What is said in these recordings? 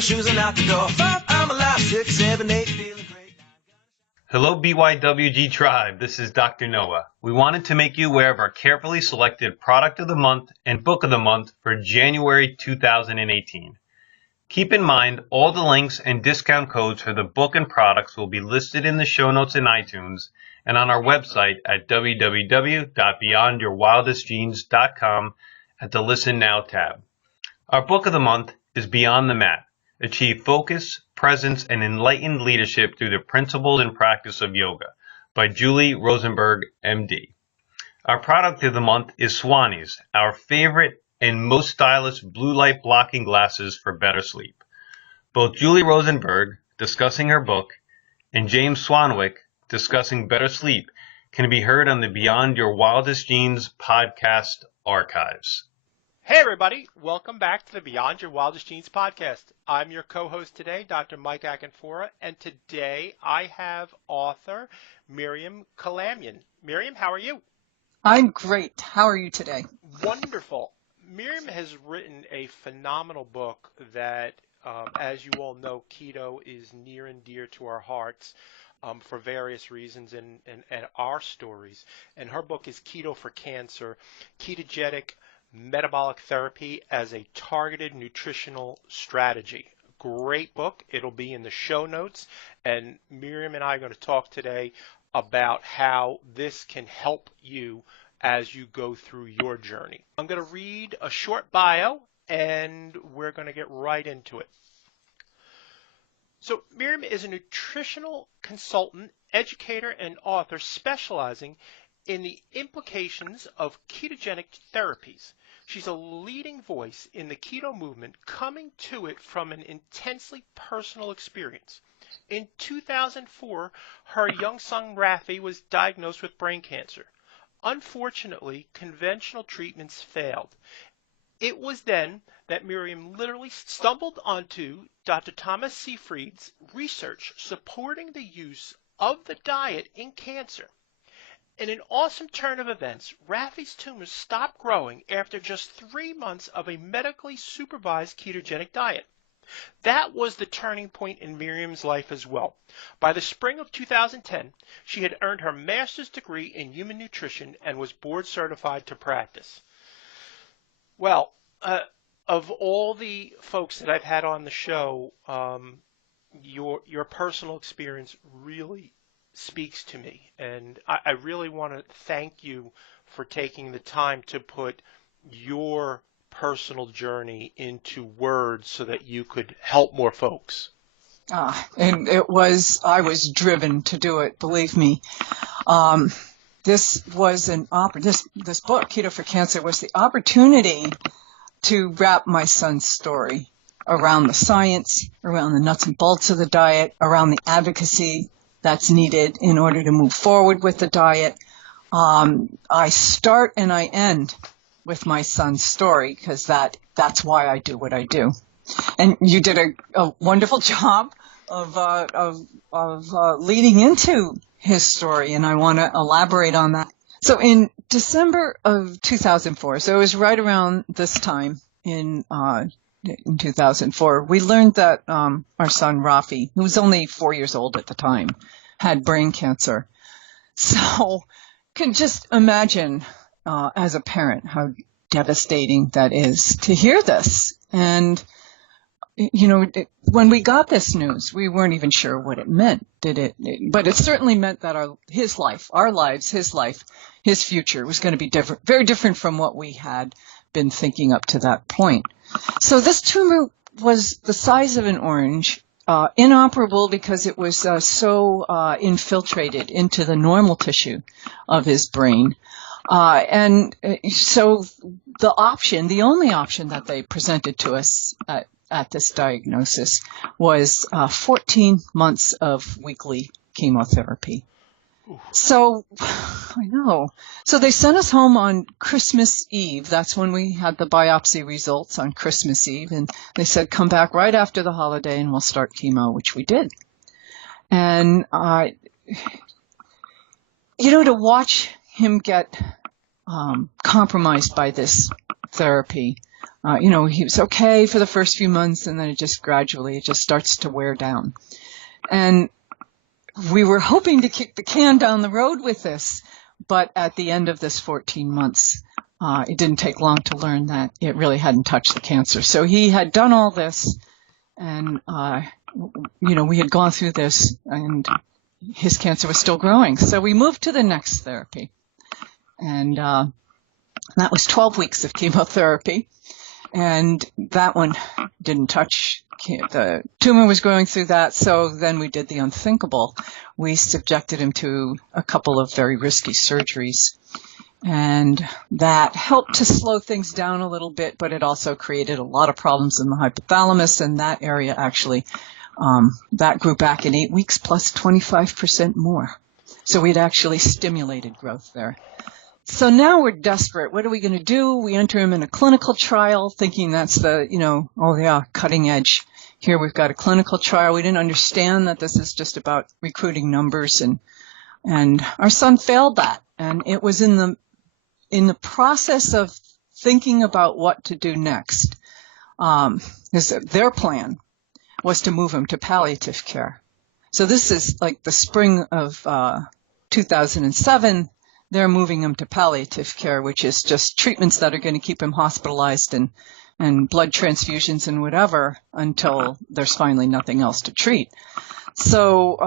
my shoes and out the door. 5, I'm alive. 6, 7, 8, feeling great. Hello BYWG Tribe, this is Dr. Noah. We wanted to make you aware of our carefully selected Product of the Month and Book of the Month for January 2018. Keep in mind, all the links and discount codes for the book and products will be listed in the show notes in iTunes and on our website at www.beyondyourwildestgenes.com at the Listen Now tab. Our book of the month is Beyond the Mat, Achieve Focus, Presence, and Enlightened Leadership Through the Principles and Practice of Yoga by Julie Rosenberg, MD. Our product of the month is Swannies, our favorite and most stylish blue light blocking glasses for better sleep. Both Julie Rosenberg, discussing her book, and James Swanwick, discussing better sleep, can be heard on the Beyond Your Wildest Genes podcast archives. Hey everybody, welcome back to the Beyond Your Wildest Genes podcast. I'm your co-host today, Dr. Mike Akinfora, and today I have author Miriam Kalamian. Miriam, how are you? I'm great. How are you today? Wonderful. Miriam has written a phenomenal book that, as you all know, keto is near and dear to our hearts for various reasons and our stories. And her book is Keto for Cancer, Ketogenic Metabolic Therapy as a Targeted Nutritional Strategy. Great book. It'll be in the show notes. And Miriam and I are going to talk today about how this can help you as you go through your journey. I'm going to read a short bio and we're going to get right into it. So Miriam is a nutritional consultant, educator, and author specializing in the implications of ketogenic therapies. She's a leading voice in the keto movement, coming to it from an intensely personal experience. In 2004, her young son Rafi was diagnosed with brain cancer. Unfortunately, conventional treatments failed. It was then that Miriam literally stumbled onto Dr. Thomas Seyfried's research supporting the use of the diet in cancer. In an awesome turn of events, Rafi's tumors stopped growing after just 3 months of a medically supervised ketogenic diet. That was the turning point in Miriam's life as well. By the spring of 2010, she had earned her master's degree in human nutrition and was board certified to practice. Well, of all the folks that I've had on the show, your personal experience really speaks to me, and I really want to thank you for taking the time to put your personal journey into words so that you could help more folks. And I was driven to do it, believe me. This was this book, Keto for Cancer, was the opportunity to wrap my son's story around the science, around the nuts and bolts of the diet, around the advocacy that's needed in order to move forward with the diet. I start and I end with my son's story because that's why I do what I do. And you did a wonderful job of leading into his story, and I want to elaborate on that. So in December of 2004, so it was right around this time in 2004, we learned that our son Rafi, who was only 4 years old at the time, had brain cancer. So can just imagine as a parent how devastating that is to hear this. And when we got this news, we weren't even sure what it meant, did it? But it certainly meant that his future was going to be different, very different from what we had been thinking up to that point. So this tumor was the size of an orange, inoperable because it was so infiltrated into the normal tissue of his brain. And so the only option that they presented to us at this diagnosis was 14 months of weekly chemotherapy. So, I know. So they sent us home on Christmas Eve. That's when we had the biopsy results, on Christmas Eve. And they said, come back right after the holiday and we'll start chemo, which we did. And, to watch him get compromised by this therapy he was okay for the first few months, and then it just starts to wear down. And we were hoping to kick the can down the road with this, but at the end of this 14 months, it didn't take long to learn that it really hadn't touched the cancer. So he had done all this, and, we had gone through this, and his cancer was still growing. So we moved to the next therapy, and that was 12 weeks of chemotherapy, and that one didn't touch. The tumor was growing through that, so then we did the unthinkable. We subjected him to a couple of very risky surgeries, and that helped to slow things down a little bit, but it also created a lot of problems in the hypothalamus, and that area actually, that grew back in 8 weeks plus 25% more. So we'd actually stimulated growth there. So now we're desperate. What are we going to do? We enter him in a clinical trial, thinking that's the, cutting edge. Here we've got a clinical trial. We didn't understand that this is just about recruiting numbers, and our son failed that. And it was in the process of thinking about what to do next. Their plan was to move him to palliative care. So this is like the spring of 2007. They're moving him to palliative care, which is just treatments that are going to keep him hospitalized and blood transfusions and whatever until there's finally nothing else to treat. So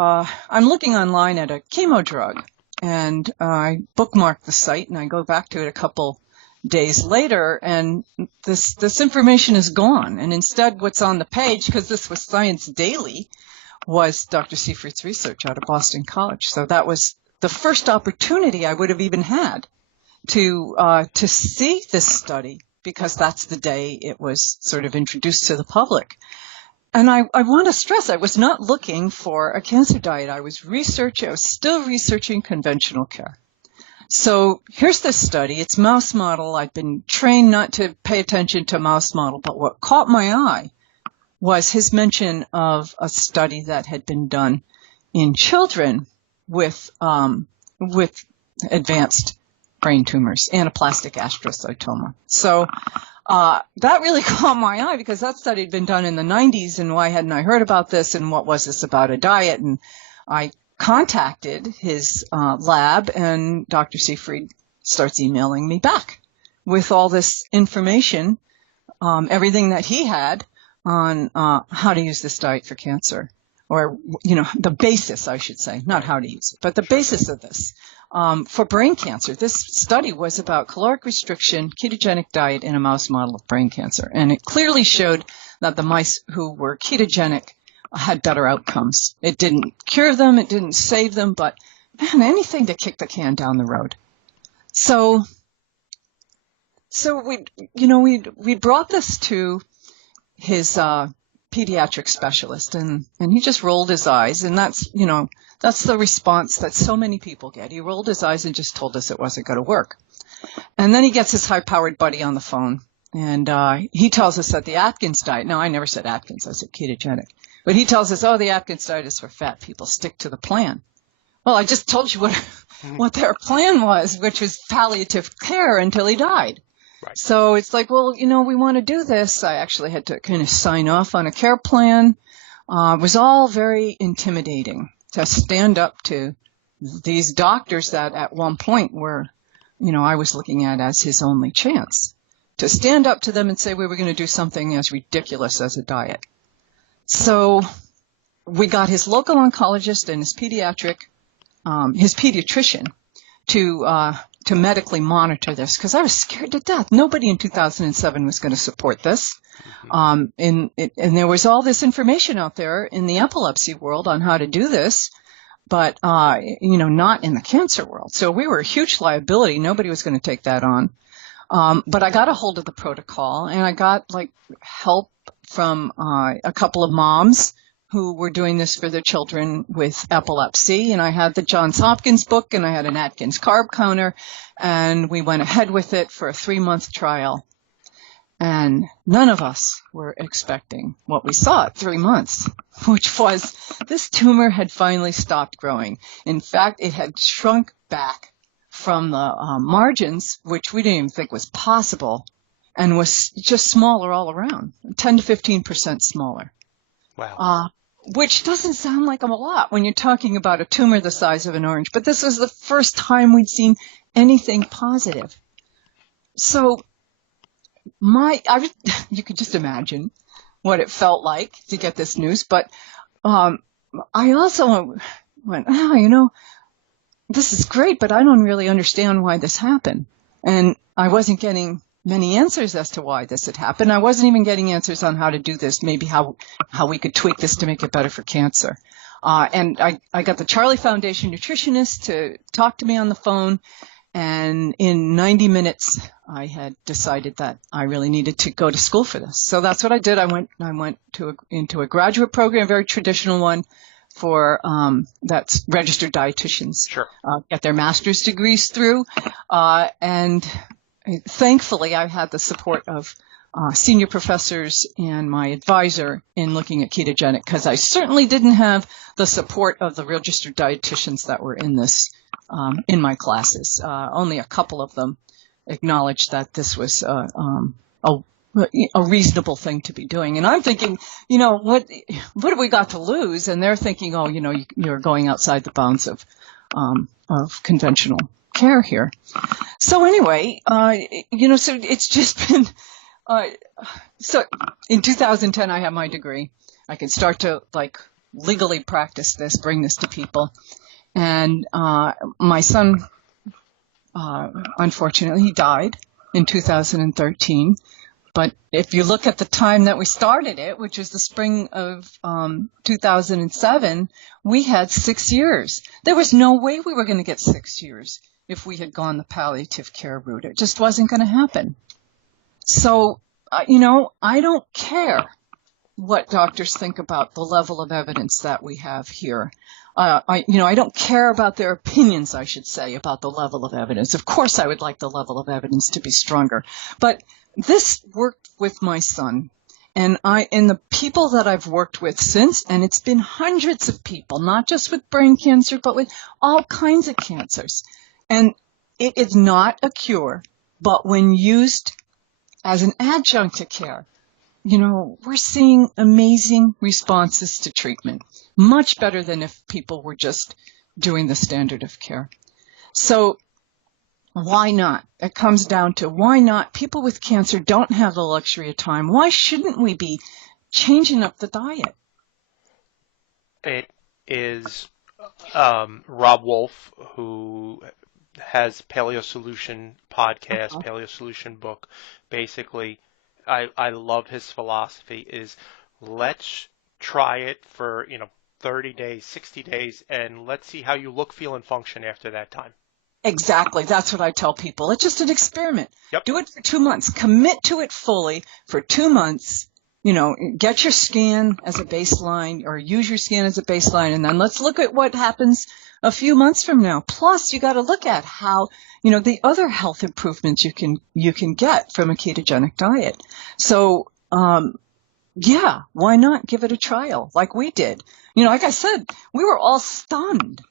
I'm looking online at a chemo drug, and I bookmark the site, and I go back to it a couple days later, and this information is gone. And instead what's on the page, because this was Science Daily, was Dr. Seyfried's research out of Boston College. So that was the first opportunity I would have even had to see this study, because that's the day it was sort of introduced to the public. And I want to stress, I was not looking for a cancer diet. I was still researching conventional care. So here's this study. It's mouse model. I've been trained not to pay attention to mouse model, but what caught my eye was his mention of a study that had been done in children with advanced brain tumors, anaplastic astrocytoma. So that really caught my eye, because that study had been done in the 90s, and why hadn't I heard about this, and what was this about a diet? And I contacted his lab, and Dr. Seyfried starts emailing me back with all this information, everything that he had on how to use this diet for cancer. Or, the basis, I should say, not how to use it, but the basis of this. For brain cancer, this study was about caloric restriction, ketogenic diet in a mouse model of brain cancer. And it clearly showed that the mice who were ketogenic had better outcomes. It didn't cure them, it didn't save them, but man, anything to kick the can down the road. So we brought this to his pediatric specialist, and he just rolled his eyes, and that's the response that so many people get. He rolled his eyes and just told us it wasn't going to work. And then he gets his high-powered buddy on the phone, and he tells us that the Atkins diet, no, I never said Atkins, I said ketogenic, but he tells us, the Atkins diet is for fat people, stick to the plan. Well, I just told you what their plan was, which was palliative care until he died. Right. So it's like, well, we want to do this. I actually had to kind of sign off on a care plan. It was all very intimidating to stand up to these doctors that at one point were, I was looking at as his only chance. To stand up to them and say we were going to do something as ridiculous as a diet. So we got his local oncologist and his pediatrician to medically monitor this, because I was scared to death. Nobody in 2007 was going to support this. And there was all this information out there in the epilepsy world on how to do this, but, not in the cancer world. So we were a huge liability. Nobody was going to take that on. But I got a hold of the protocol, and I got help from a couple of moms who were doing this for their children with epilepsy. And I had the Johns Hopkins book, and I had an Atkins carb counter, and we went ahead with it for a 3-month trial. And none of us were expecting what we saw at 3 months, which was this tumor had finally stopped growing. In fact, it had shrunk back from the margins, which we didn't even think was possible and was just smaller all around, 10 to 15% smaller. Wow. Which doesn't sound like a lot when you're talking about a tumor the size of an orange, but this was the first time we'd seen anything positive. So you could just imagine what it felt like to get this news, but I also went, this is great, but I don't really understand why this happened. And I wasn't getting many answers as to why this had happened. I wasn't even getting answers on how to do this, maybe how we could tweak this to make it better for cancer. And I got the Charlie Foundation nutritionist to talk to me on the phone. And in 90 minutes, I had decided that I really needed to go to school for this. So that's what I did. I went into a graduate program, a very traditional one for that's registered dietitians. Sure. Get their master's degrees through. And thankfully, I had the support of senior professors and my advisor in looking at ketogenic, because I certainly didn't have the support of the registered dietitians that were in this in my classes. Only a couple of them acknowledged that this was a reasonable thing to be doing. And I'm thinking, what have we got to lose? And they're thinking, you're going outside the bounds of conventional care here. So anyway, so it's just been, so in 2010, I have my degree. I can start to legally practice this, bring this to people. And my son, unfortunately, he died in 2013. But if you look at the time that we started it, which is the spring of 2007, we had 6 years. There was no way we were going to get 6 years if we had gone the palliative care route. It just wasn't going to happen. So, I don't care what doctors think about the level of evidence that we have here. I don't care about their opinions, I should say, about the level of evidence. Of course, I would like the level of evidence to be stronger. But this worked with my son, and the people that I've worked with since, and it's been hundreds of people, not just with brain cancer, but with all kinds of cancers. And it is not a cure, but when used as an adjunct to care, we're seeing amazing responses to treatment, much better than if people were just doing the standard of care. So why not? It comes down to why not? People with cancer don't have the luxury of time. Why shouldn't we be changing up the diet? It is Rob Wolf, who has Paleo Solution podcast, Paleo Solution book. Basically, I love his philosophy is let's try it for 30 days, 60 days, and let's see how you look, feel, and function after that time. Exactly. That's what I tell people. It's just an experiment. Yep. Do it for 2 months. Commit to it fully for 2 months. Get your scan as a baseline, or use your scan as a baseline, and then let's look at what happens a few months from now. Plus, you got to look at how, the other health improvements you can get from a ketogenic diet. So, why not give it a trial like we did? Like I said, we were all stunned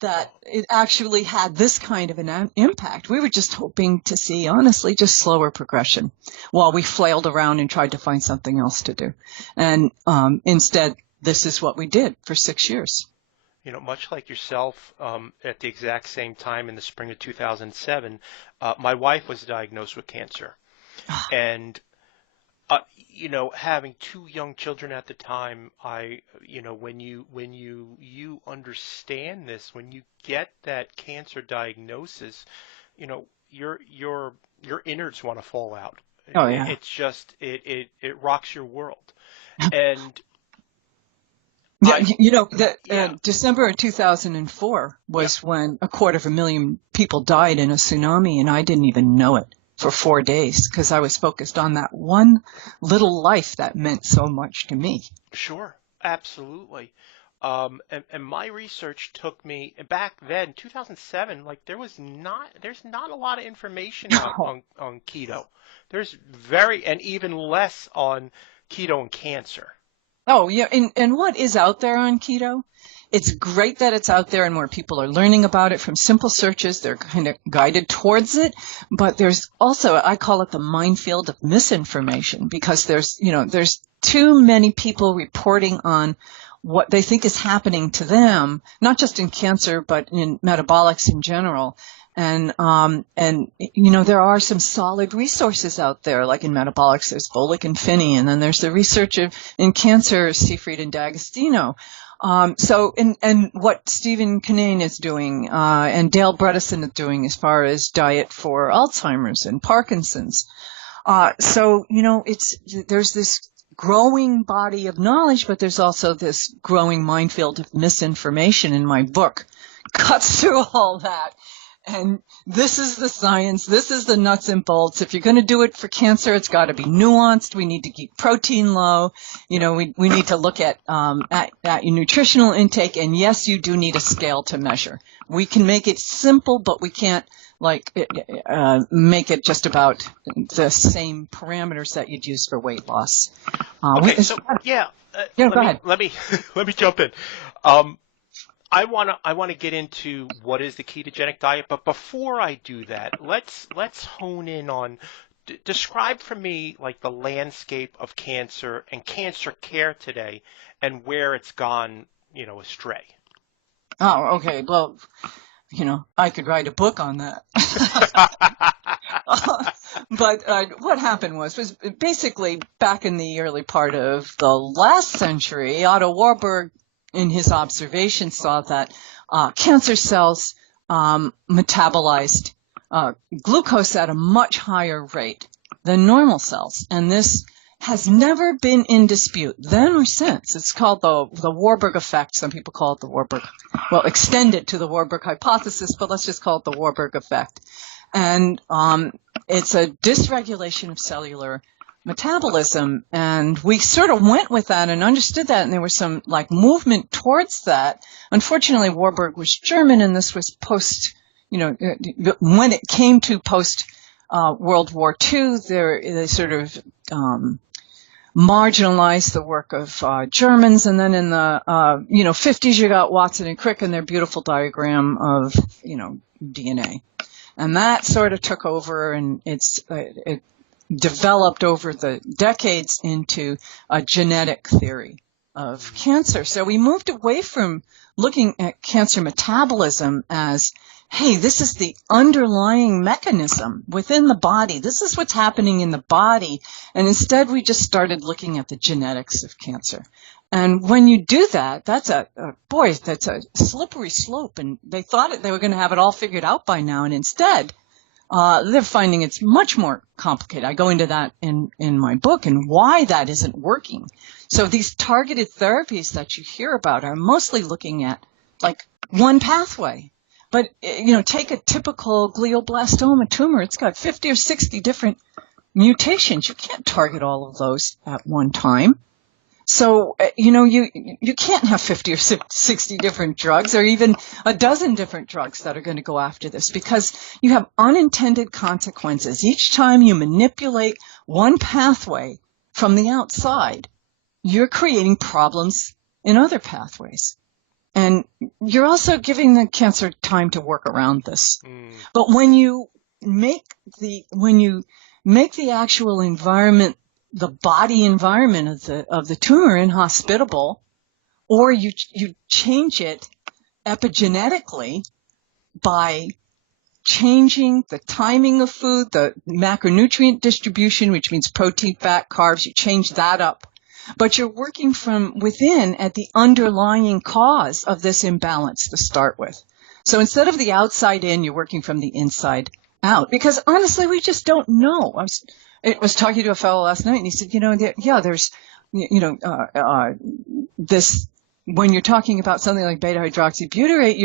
that it actually had this kind of an impact. We were just hoping to see, honestly, just slower progression while we flailed around and tried to find something else to do. And instead, this is what we did for 6 years. Much like yourself, at the exact same time in the spring of 2007, my wife was diagnosed with cancer. And having 2 young children at the time, when you understand this, when you get that cancer diagnosis, your innards want to fall out. Oh yeah. It's just it rocks your world. And December of 2004 was when 250,000 people died in a tsunami, and I didn't even know it for 4 days because I was focused on that one little life that meant so much to me. Sure, absolutely. And my research took me back then, 2007. There's not a lot of information on keto. There's and even less on keto and cancer. Oh yeah, and what is out there on keto it's great that it's out there and more people are learning about it from simple searches. They're kind of guided towards it. But there's also, I call it the minefield of misinformation, because there's too many people reporting on what they think is happening to them, not just in cancer, but in metabolics in general. And there are some solid resources out there, like in metabolics, there's Bolick and Finney, and then there's the research in cancer, Seafried and D'Agostino. And what Stephen Kinane is doing, and Dale Bredesen is doing as far as diet for Alzheimer's and Parkinson's. There's this growing body of knowledge, but there's also this growing minefield of misinformation, and my book cuts through all that. And this is the science. This is the nuts and bolts. If you're going to do it for cancer, it's got to be nuanced. We need to keep protein low. We need to look at your nutritional intake. And yes, you do need a scale to measure. We can make it simple, but we can't make it just about the same parameters that you'd use for weight loss. Go ahead. Let me jump in. I want to get into what is the ketogenic diet, but before I do that, let's hone in on describe for me like the landscape of cancer and cancer care today and where it's gone, astray. Oh, okay. Well, I could write a book on that. But what happened was basically back in the early part of the last century, Otto Warburg in his observation saw that cancer cells metabolized glucose at a much higher rate than normal cells. And this has never been in dispute then or since. It's called the Warburg effect. Some people call it the Warburg, extended to the Warburg hypothesis, but let's just call it the Warburg effect. And it's a dysregulation of cellular metabolism, and we sort of went with that and understood that, and there was some movement towards that. Unfortunately, Warburg was German, and this was post, when it came to post World War II, they sort of marginalized the work of Germans, and then in the 50s, you got Watson and Crick and their beautiful diagram of DNA, and that sort of took over, and it developed over the decades into a genetic theory of cancer. So we moved away from looking at cancer metabolism as, hey, this is the underlying mechanism within the body. This is what's happening in the body. And instead, we just started looking at the genetics of cancer. And when you do that, that's a slippery slope. And they thought they were going to have it all figured out by now. And instead, they're finding it's much more complicated. I go into that in my book and why that isn't working. So these targeted therapies that you hear about are mostly looking at one pathway. But, take a typical glioblastoma tumor. It's got 50 or 60 different mutations. You can't target all of those at one time. So, you can't have 50 or 60 different drugs or even a dozen different drugs that are going to go after this, because you have unintended consequences. Each time you manipulate one pathway from the outside, you're creating problems in other pathways. And you're also giving the cancer time to work around this. But when you make the actual environment, the body environment of the tumor inhospitable, or you change it epigenetically by changing the timing of food, the macronutrient distribution, which means protein, fat, carbs, you change that up. But you're working from within at the underlying cause of this imbalance to start with. So instead of the outside in, you're working from the inside out. Because honestly, we just don't know. I was talking to a fellow last night, and he said, there's, this, when you're talking about something like beta-hydroxybutyrate,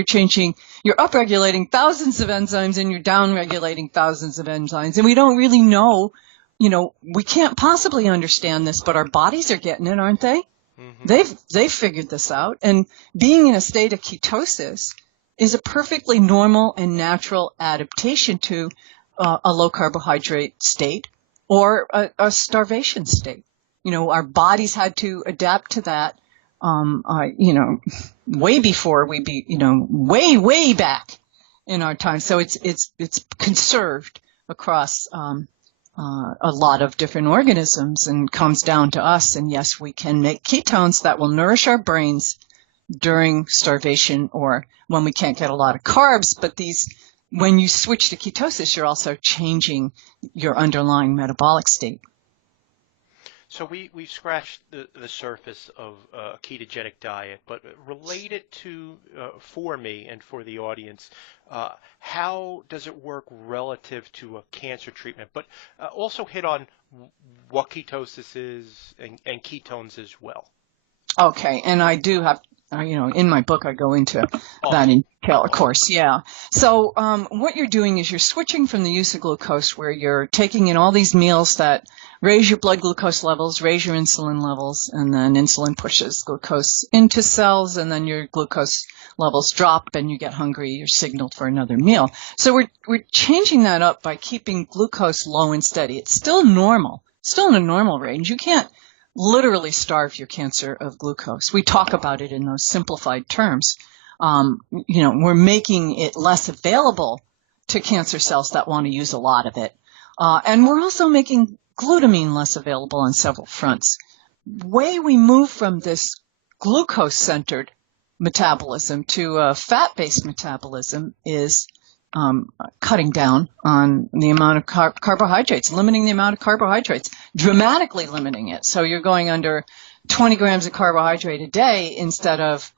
you're upregulating thousands of enzymes and you're downregulating thousands of enzymes. And we don't really know, we can't possibly understand this, but our bodies are getting it, aren't they? Mm-hmm. They've figured this out. And being in a state of ketosis is a perfectly normal and natural adaptation to a low carbohydrate state or a starvation state. Our bodies had to adapt to that way before we be, way back in our time. So it's conserved across a lot of different organisms and comes down to us. And yes, we can make ketones that will nourish our brains during starvation or when we can't get a lot of carbs. But when you switch to ketosis, you're also changing your underlying metabolic state. So we've scratched the surface of a ketogenic diet, but related to, for me and for the audience, how does it work relative to a cancer treatment? But also hit on what ketosis is and ketones as well. Okay, and I do have, in my book I go into that in detail, of course, yeah. So what you're doing is you're switching from the use of glucose, where you're taking in all these meals that raise your blood glucose levels, raise your insulin levels, and then insulin pushes glucose into cells, and then your glucose levels drop and you get hungry, you're signaled for another meal. So we're changing that up by keeping glucose low and steady. It's still normal, still in a normal range. You can't literally starve your cancer of glucose. We talk about it in those simplified terms. We're making it less available to cancer cells that want to use a lot of it. And we're also making glutamine less available on several fronts. The way we move from this glucose-centered metabolism to a fat-based metabolism is cutting down on the amount of carbohydrates, limiting the amount of carbohydrates, dramatically limiting it. So you're going under 20 grams of carbohydrate a day instead of,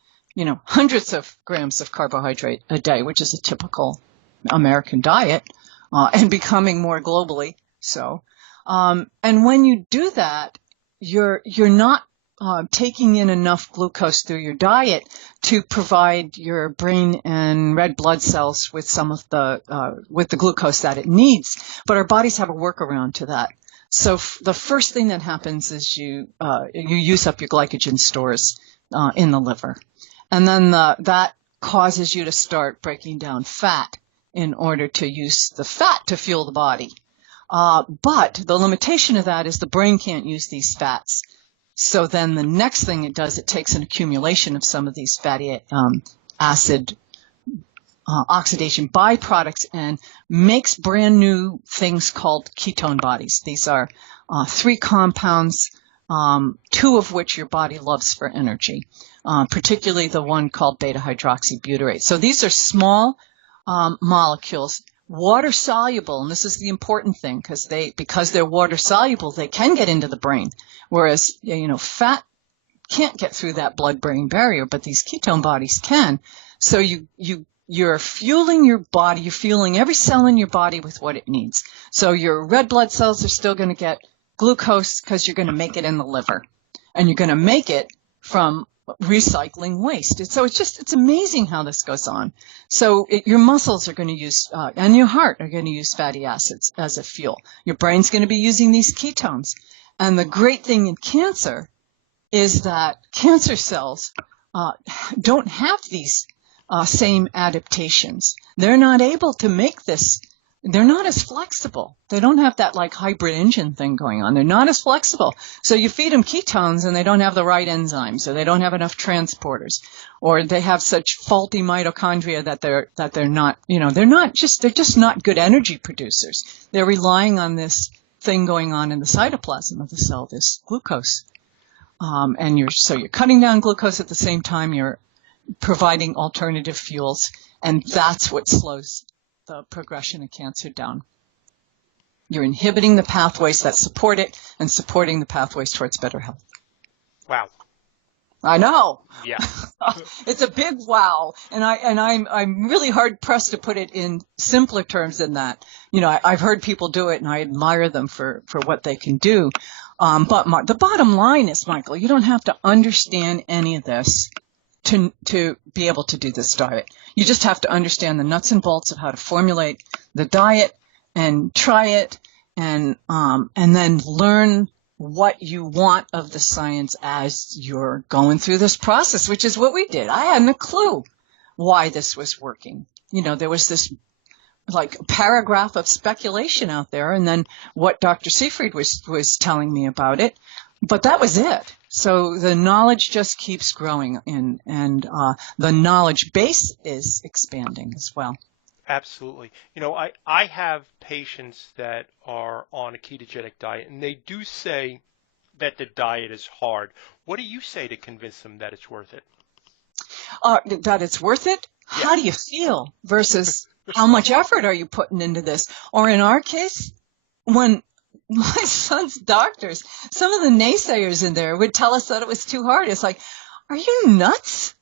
hundreds of grams of carbohydrate a day, which is a typical American diet, and becoming more globally so. And when you do that, you're not taking in enough glucose through your diet to provide your brain and red blood cells with some of with the glucose that it needs. But our bodies have a workaround to that. So the first thing that happens is you use up your glycogen stores in the liver, and then that causes you to start breaking down fat in order to use the fat to fuel the body. But the limitation of that is the brain can't use these fats. So then the next thing it does, it takes an accumulation of some of these fatty acid oxidation byproducts and makes brand new things called ketone bodies. These are 3 compounds, 2 of which your body loves for energy, particularly the one called beta-hydroxybutyrate. So these are small molecules, water soluble, and this is the important thing because they're water soluble, they can get into the brain, whereas fat can't get through that blood-brain barrier, but these ketone bodies can. So you're fueling your body, you're fueling every cell in your body with what it needs. So your red blood cells are still going to get glucose because you're going to make it in the liver, and you're going to make it from recycling waste. So it's amazing how this goes on. So your muscles are going to use, and your heart are going to use fatty acids as a fuel. Your brain's going to be using these ketones. And the great thing in cancer is that cancer cells don't have these same adaptations. They're not able to make this. They're not as flexible. They don't have that hybrid engine thing going on. They're not as flexible. So you feed them ketones and they don't have the right enzymes, or they don't have enough transporters, or they have such faulty mitochondria that they're not, they're just not good energy producers. They're relying on this thing going on in the cytoplasm of the cell, this glucose. And you're cutting down glucose at the same time you're providing alternative fuels, and that's what slows the progression of cancer down. You're inhibiting the pathways that support it and supporting the pathways towards better health. Wow. I know. Yeah. It's a big wow, and I'm really hard pressed to put it in simpler terms than that. I've heard people do it, and I admire them for what they can do. But the bottom line is, Michael, you don't have to understand any of this to be able to do this diet. You just have to understand the nuts and bolts of how to formulate the diet and try it, and then learn what you want of the science as you're going through this process, which is what we did. I hadn't a clue why this was working. There was this paragraph of speculation out there, and then what Dr. Seyfried was telling me about it, but that was it. So the knowledge just keeps growing, and the knowledge base is expanding as well. Absolutely. I have patients that are on a ketogenic diet, and they do say that the diet is hard. What do you say to convince them that it's worth it? That it's worth it? Yeah. How do you feel versus how much effort are you putting into this? Or in our case, when my son's doctors, some of the naysayers in there would tell us that it was too hard. It's like, are you nuts?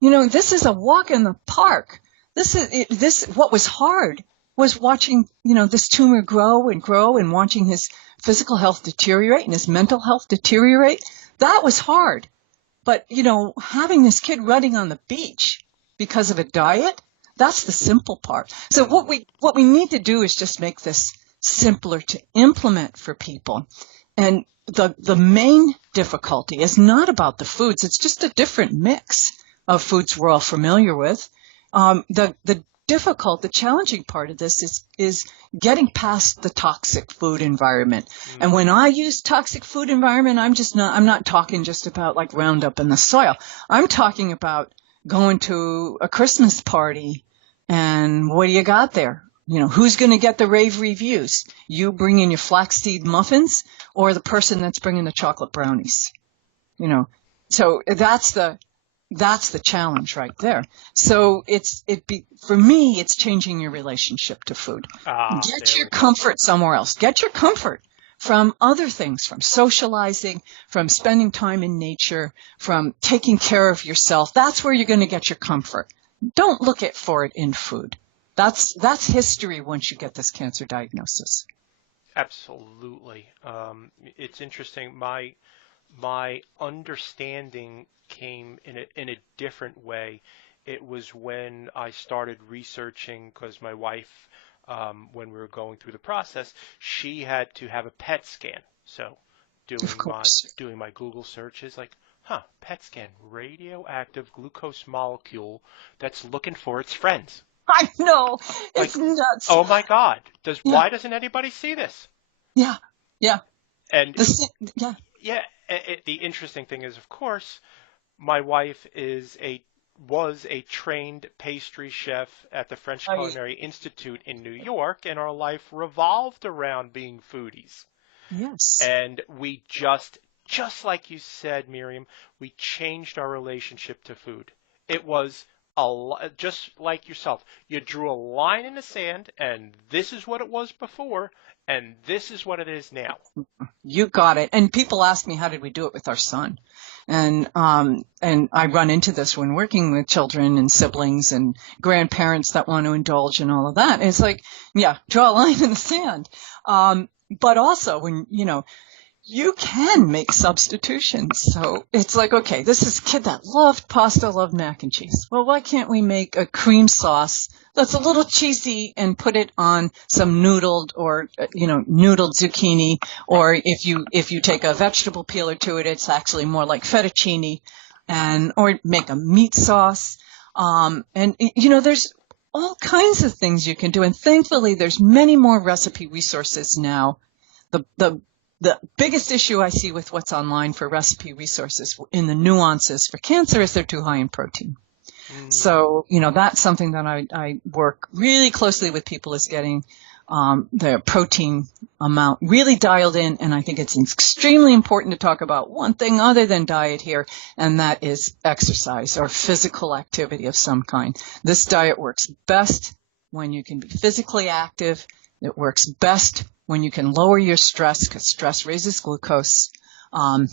This is a walk in the park. What was hard was watching, this tumor grow and watching his physical health deteriorate and his mental health deteriorate. That was hard. But, having this kid running on the beach because of a diet, that's the simple part. So what we need to do is just make this simpler to implement for people. And the main difficulty is not about the foods. It's just a different mix of foods we're all familiar with. The challenging part of this is getting past the toxic food environment. Mm-hmm. And when I use toxic food environment, I'm not talking just about like Roundup in the soil. I'm talking about going to a Christmas party and what do you got there? Who's going to get the rave reviews? You bringing your flaxseed muffins or the person that's bringing the chocolate brownies? So that's the challenge right there. So for me, it's changing your relationship to food. Get your comfort somewhere else. Get your comfort from other things, from socializing, from spending time in nature, from taking care of yourself. That's where you're going to get your comfort. Don't look for it in food. That's history once you get this cancer diagnosis. Absolutely. It's interesting. My understanding came in a different way. It was when I started researching, because my wife, when we were going through the process, she had to have a PET scan. So doing my Google searches, like, PET scan, radioactive glucose molecule that's looking for its friends. I know. It's nuts. Oh my God. Why doesn't anybody see this? Yeah. And yeah. The interesting thing is, of course, my wife was a trained pastry chef at the French Culinary Institute in New York, and our life revolved around being foodies. Yes. And we just like you said, Miriam, we changed our relationship to food. It was just like yourself. You drew a line in the sand, and this is what it was before, and this is what it is now. You got it. And people ask me, how did we do it with our son? And I run into this when working with children and siblings and grandparents that want to indulge in all of that. And it's like, draw a line in the sand. But also when, you can make substitutions. So it's like, okay, this is a kid that loved pasta, loved mac and cheese. Well, why can't we make a cream sauce that's a little cheesy and put it on some noodled or, noodled zucchini? Or if you take a vegetable peeler to it, it's actually more like fettuccine, or make a meat sauce. There's all kinds of things you can do. And thankfully, there's many more recipe resources now. The biggest issue I see with what's online for recipe resources in the nuances for cancer is they're too high in protein. So, that's something that I work really closely with people, is getting their protein amount really dialed in. And I think it's extremely important to talk about one thing other than diet here, and that is exercise or physical activity of some kind. This diet works best when you can be physically active. It works best when you can lower your stress, because stress raises glucose. There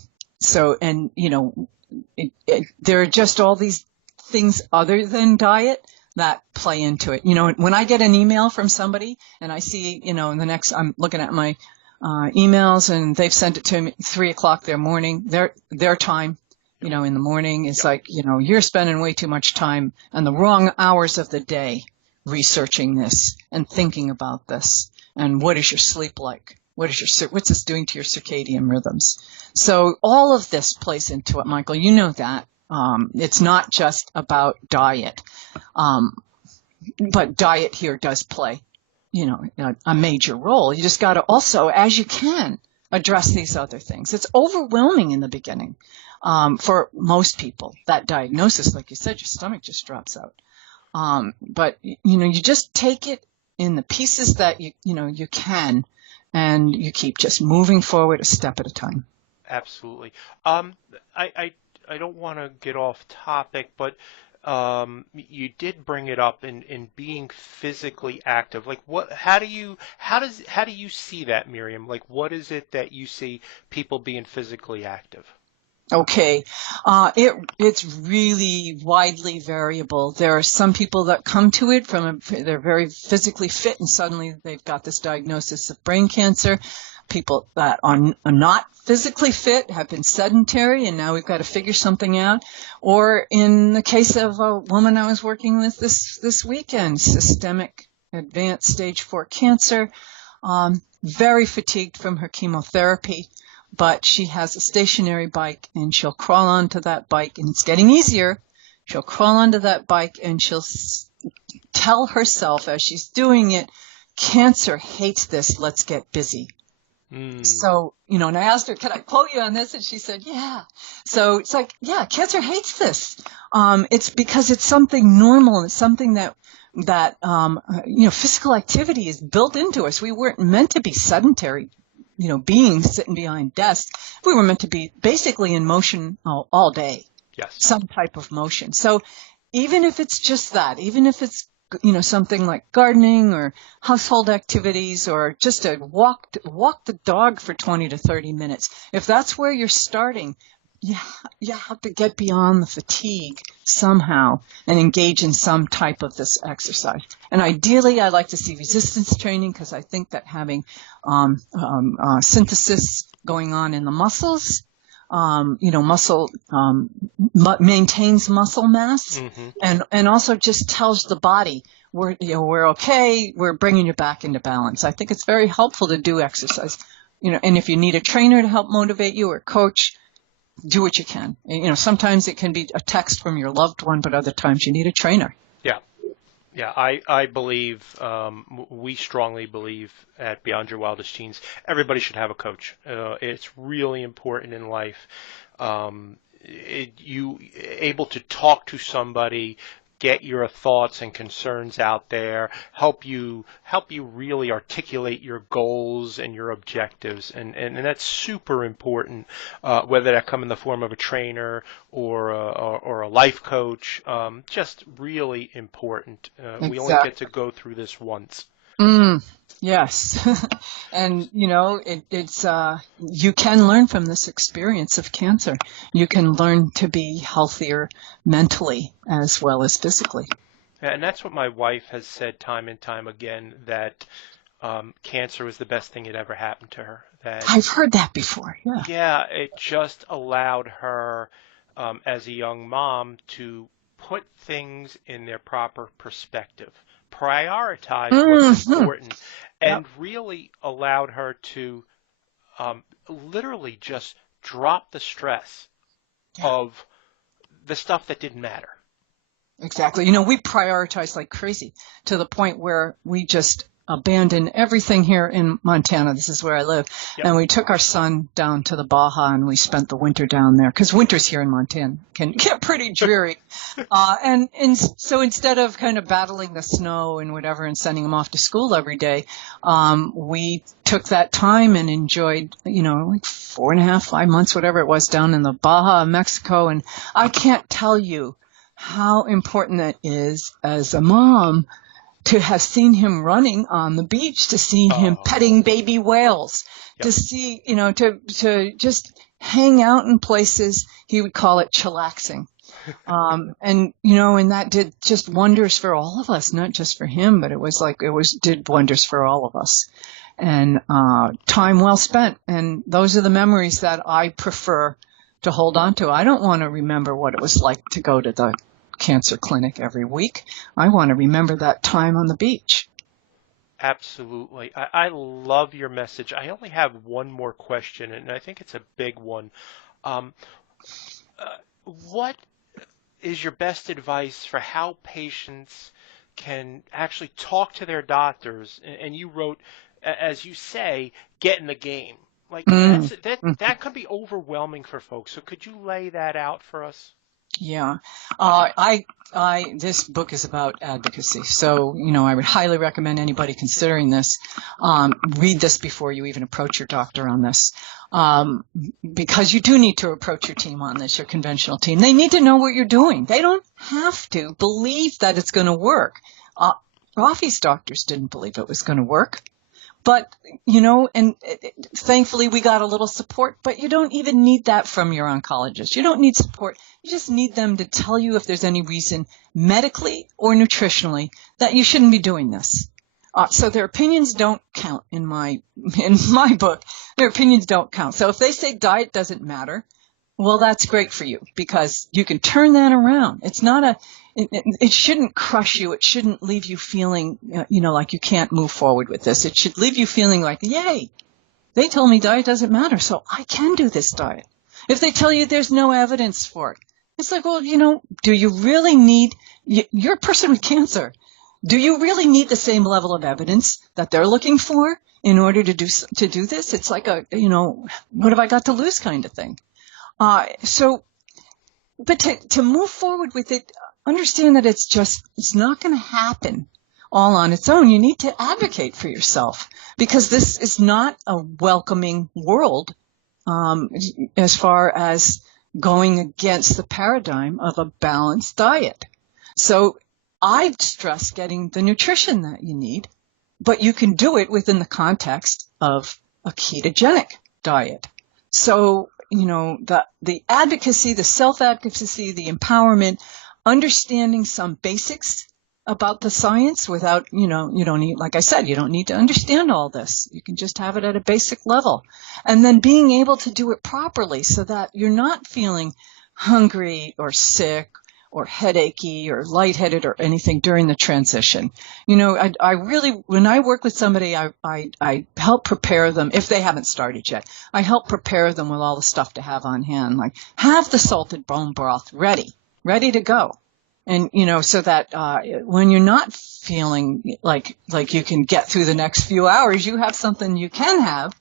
are just all these things other than diet that play into it. When I get an email from somebody and I see, I'm looking at my emails and they've sent it to me 3:00 their morning, their time, in the morning is like, you're spending way too much time and the wrong hours of the day researching this and thinking about this. And what is your sleep like? What's this doing to your circadian rhythms? So all of this plays into it, Michael. You know that. It's not just about diet. But diet here does play, a major role. You just got to also, as you can, address these other things. It's overwhelming in the beginning for most people. That diagnosis, like you said, your stomach just drops out. But you just take it in the pieces that you can, and you keep just moving forward a step at a time. Absolutely. I don't want to get off topic, but you did bring it up in being physically active. Like how do you see that, Miriam? Like what is it that you see people being physically active? Okay. It's really widely variable. There are some people that come to it they're very physically fit and suddenly they've got this diagnosis of brain cancer. People that are not physically fit have been sedentary and now we've got to figure something out. Or in the case of a woman I was working with this weekend, systemic advanced stage 4 cancer, very fatigued from her chemotherapy. But she has a stationary bike and she'll crawl onto that bike, and it's getting easier. She'll crawl onto that bike and she'll tell herself as she's doing it, cancer hates this, let's get busy. So, and I asked her, can I quote you on this? And she said, yeah. So it's like, yeah, cancer hates this. It's because it's something normal and it's something that physical activity is built into us. We weren't meant to be sedentary beings sitting behind desks. We were meant to be basically in motion all day. Yes. Some type of motion. So even if it's just that, even if it's, something like gardening or household activities or just a walk the dog for 20 to 30 minutes, if that's where you're starting, you have to get beyond the fatigue somehow and engage in some type of this exercise. And ideally, I like to see resistance training because I think that having synthesis going on in the muscles, muscle maintains muscle mass, and also just tells the body we're okay, we're bringing you back into balance. I think it's very helpful to do exercise, and if you need a trainer to help motivate you or a coach, do what you can. Sometimes it can be a text from your loved one, but other times you need a trainer. Yeah, I believe, we strongly believe at Beyond Your Wildest Genes, everybody should have a coach. It's really important in life. You able to talk to somebody, get your thoughts and concerns out there, help you really articulate your goals and your objectives, and that's super important, whether that come in the form of a trainer or a life coach, just really important. Exactly. We only get to go through this once. Yes. And, it's you can learn from this experience of cancer. You can learn to be healthier mentally as well as physically. And that's what my wife has said time and time again, that cancer was the best thing that ever happened to her. That I've heard that before, yeah. Yeah, it just allowed her, as a young mom, to put things in their proper perspective, prioritize what's important, and really allowed her to literally just drop the stress of the stuff that didn't matter. Exactly. We prioritize like crazy to the point where we just abandoned everything here in Montana. This is where I live. Yep. And we took our son down to the Baja and we spent the winter down there because winters here in Montana can get pretty dreary. And so instead of kind of battling the snow and whatever and sending him off to school every day, we took that time and enjoyed, like 4.5, 5 months, whatever it was, down in the Baja, Mexico. And I can't tell you how important that is as a mom to have seen him running on the beach, to see him petting baby whales, to see, to just hang out in places. He would call it chillaxing. And that did just wonders for all of us, not just for him, but did wonders for all of us. And time well spent. And those are the memories that I prefer to hold on to. I don't want to remember what it was like to go to the cancer clinic every week. I want to remember that time on the beach. Absolutely. I love your message. I only have one more question, and I think it's a big one. What is your best advice for how patients can actually talk to their doctors? And you wrote, as you say, get in the game. Like Mm. that could be overwhelming for folks. So could you lay that out for us? Yeah. This book is about advocacy. So, I would highly recommend anybody considering this, read this before you even approach your doctor on this. Because you do need to approach your team on this, your conventional team. They need to know what you're doing. They don't have to believe that it's going to work. Rafi's doctors didn't believe it was going to work. But, and thankfully we got a little support, but you don't even need that from your oncologist. You don't need support. You just need them to tell you if there's any reason medically or nutritionally that you shouldn't be doing this. So their opinions don't count in my book. Their opinions don't count. So if they say diet doesn't matter, well, that's great for you because you can turn that around. It's not it shouldn't crush you. It shouldn't leave you feeling, like you can't move forward with this. It should leave you feeling like, yay, they told me diet doesn't matter, so I can do this diet. If they tell you there's no evidence for it, it's like, well, do you really need, you're a person with cancer. Do you really need the same level of evidence that they're looking for in order to do this? It's like what have I got to lose kind of thing. But to move forward with it, understand that it's not going to happen all on its own. You need to advocate for yourself because this is not a welcoming world as far as going against the paradigm of a balanced diet. So I stress getting the nutrition that you need, but you can do it within the context of a ketogenic diet. So, the advocacy, the self-advocacy, the empowerment, understanding some basics about the science without, you don't need, like I said, you don't need to understand all this. You can just have it at a basic level. And then being able to do it properly so that you're not feeling hungry or sick or headachy or lightheaded or anything during the transition. I really, when I work with somebody, I help prepare them, if they haven't started yet, I help prepare them with all the stuff to have on hand, like have the salted bone broth ready to go. And, so that when you're not feeling like you can get through the next few hours, you have something you can have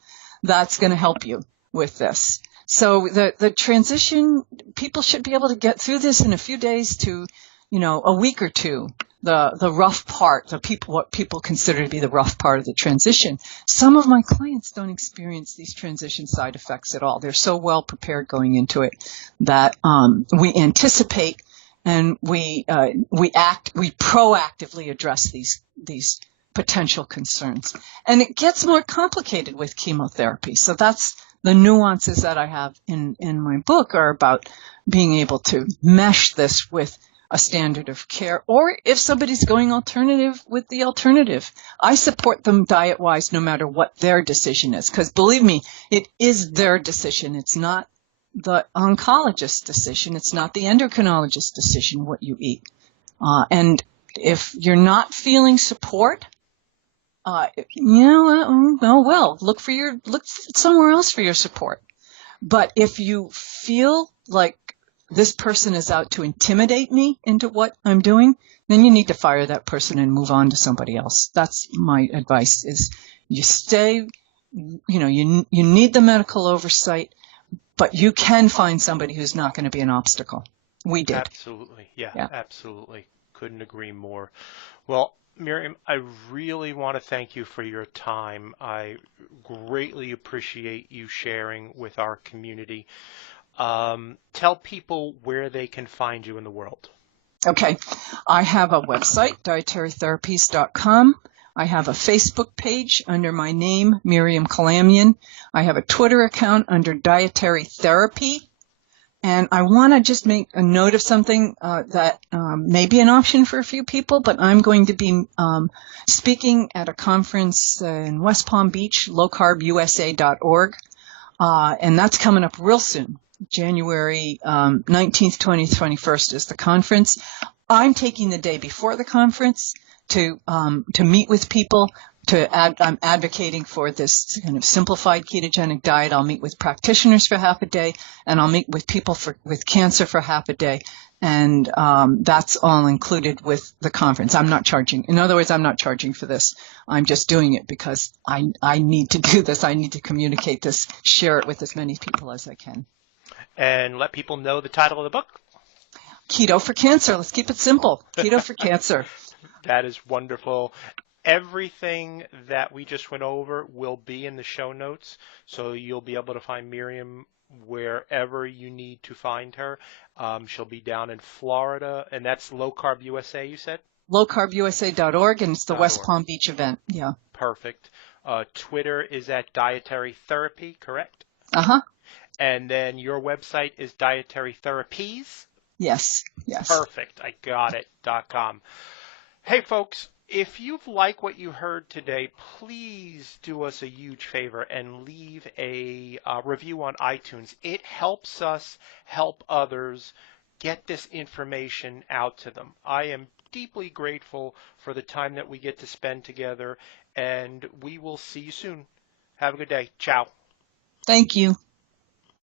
that's going to help you with this. So the transition, people should be able to get through this in a few days to, a week or two. The rough part, what people consider to be the rough part of the transition. Some of my clients don't experience these transition side effects at all. They're so well prepared going into it that we anticipate and we proactively address these potential concerns. And it gets more complicated with chemotherapy. So that's the nuances that I have in my book are about being able to mesh this with a standard of care, or if somebody's going alternative, with the alternative. I support them diet-wise no matter what their decision is, because believe me, it is their decision. It's not the oncologist's decision. It's not the endocrinologist's decision what you eat. And if you're not feeling support, look somewhere else for your support. But if you feel like this person is out to intimidate me into what I'm doing, then you need to fire that person and move on to somebody else. That's my advice, is you stay, you need the medical oversight, but you can find somebody who's not going to be an obstacle. We did. Absolutely. Yeah, absolutely. Couldn't agree more. Well, Miriam, I really want to thank you for your time. I greatly appreciate you sharing with our community. Tell people where they can find you in the world. Okay. I have a website, dietarytherapies.com. I have a Facebook page under my name, Miriam Kalamian. I have a Twitter account under Dietary Therapy. And I want to just make a note of something that may be an option for a few people, but I'm going to be speaking at a conference in West Palm Beach, lowcarbusa.org, and that's coming up real soon. January 19th, 20th, 21st is the conference. I'm taking the day before the conference to meet with people. I'm advocating for this kind of simplified ketogenic diet. I'll meet with practitioners for half a day, and I'll meet with people with cancer for half a day And that's all included with the conference. I'm not charging. In other words, I'm not charging for this. I'm just doing it because I need to do this. I need to communicate this, share it with as many people as I can. And let people know the title of the book. Keto for Cancer. Let's keep it simple. Keto for Cancer. That is wonderful. Everything that we just went over will be in the show notes, so you'll be able to find Miriam wherever you need to find her. She'll be down in Florida, and that's Low Carb USA, you said? lowcarbusa.org, and it's the West .org. Palm Beach event. Yeah. Perfect. Twitter is at Dietary Therapy, correct? Uh-huh. And then your website is Dietary Therapies? Yes. Yes. Perfect. I got it. .com. Hey, folks, if you've liked what you heard today, please do us a huge favor and leave a review on iTunes. It helps us help others get this information out to them. I am deeply grateful for the time that we get to spend together, and we will see you soon. Have a good day. Ciao. Thank you.